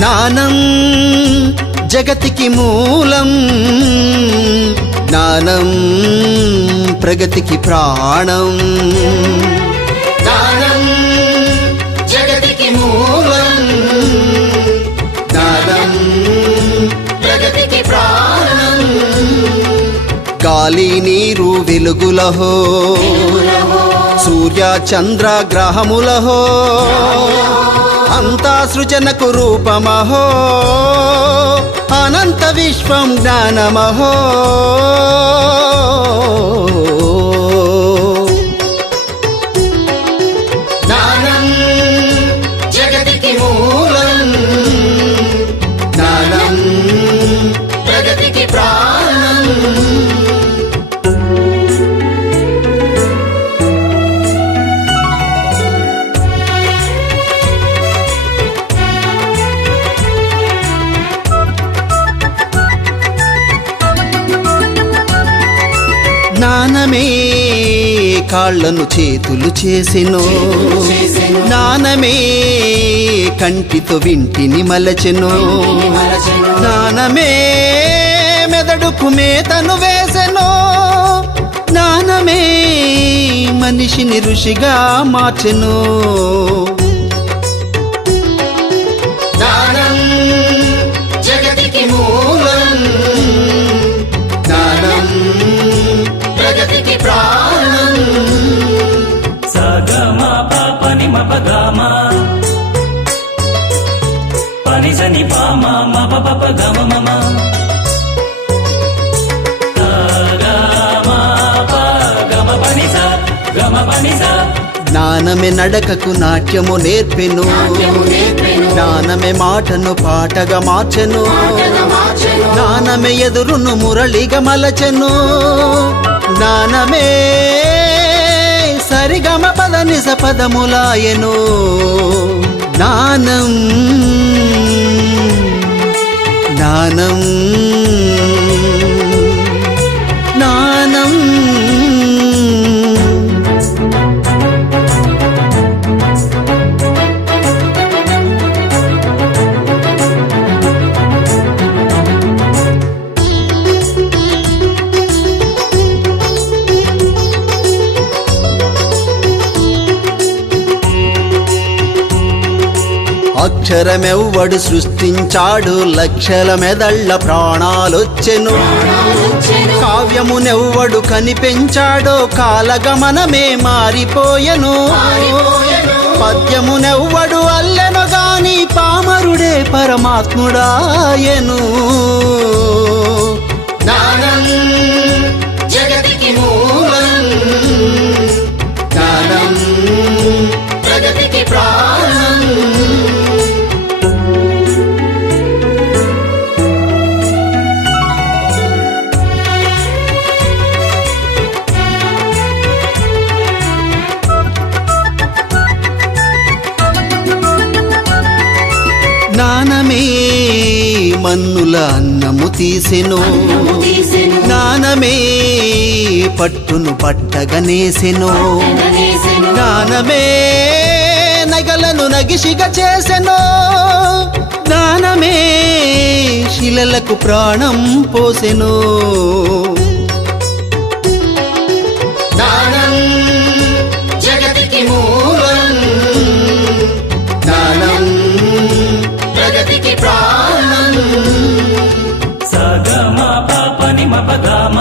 జ్ఞానం జగతికి మూలం, జ్ఞానం ప్రగతికి ప్రాణం. జ్ఞానం జగతికి మూలం, జ్ఞానం ప్రగతికి ప్రాణం. గాలి నీరు వెలుగులహో, సూర్య చంద్ర గ్రహములహో, అంతా సృజనకు రూపమహో, అనంత విశ్వం జ్ఞానమహో. జ్ఞానం జగతికి మూలం, జ్ఞానం ప్రగతికి ప్రాణం. జ్ఞానమే కాళ్లను చేతులు చేసెను, జ్ఞానమే కంటితో వింటిని మలచెను, జ్ఞానమే మెదడుకు మేతను వేసెను, జ్ఞానమే మనిషిని ఋషిగా మార్చెను. జ్ఞానం జగతికి మూలం, జ్ఞానం ప్రగతికి ప్రాణం. సగమ పని మపగమ పని సని పామ మప పప గమ మమ సగమ గమ పని స గమ పని స. జ్ఞానమే నడకకు నాట్యము నేర్పెను, జ్ఞానమే మాటను పాటగా మార్చెను, జ్ఞానమే ఎదురును మురళిగా మలచెను, జ్ఞానమే సరిగమ పద నిజ పదములాయెను. జ్ఞానం జ్ఞానం జ్ఞానం. అక్షరమెవ్వడు సృష్టించాడు, లక్షల మెదళ్ళ ప్రాణాలొచ్చెను. కావ్యమునెవ్వడు కనిపెంచాడో, కాలగమనమే మారిపోయెను. పద్యమునెవ్వడు అల్లెను గాని, పామరుడే పరమాత్ముడాయెను. జ్ఞానం జగతికి మూలం, జ్ఞానం ప్రగతికి ప్రాణం. జ్ఞానమే మన్నుల అన్నము తీసెను, జ్ఞానమే పట్టును పట్టగనేసెను, జ్ఞానమే నగలను నగిషిగా చేసెను, జ్ఞానమే శిలలకు ప్రాణం పోసెను. జ్ఞానం జగతికి మూలం, జ్ఞానం ప్రగతికి ప్రాణం. సగమ పని మపగమ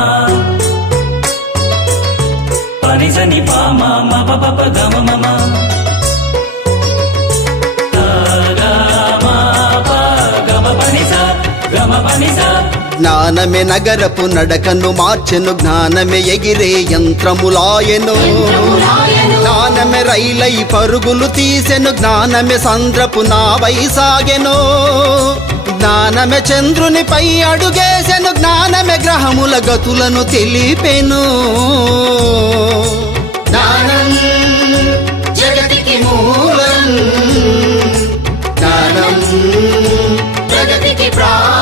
పని సని పామ మప పప గమ మమ సగమ గమ పని స గమ పని స. జ్ఞానమే నగరపు నడకను మార్చెను, జ్ఞానమే ఎగిరే యంత్రములాయెను, జ్ఞానమే రైలై పరుగులు తీసెను, జ్ఞానమే సంద్రపు నావై సాగెను, జ్ఞానమే చంద్రునిపై అడుగేసెను, జ్ఞానమే గ్రహముల గతులను తెలిపెను. జ్ఞానం జగతికి మూలం, జ్ఞానం ప్రగతికి ప్రాణం.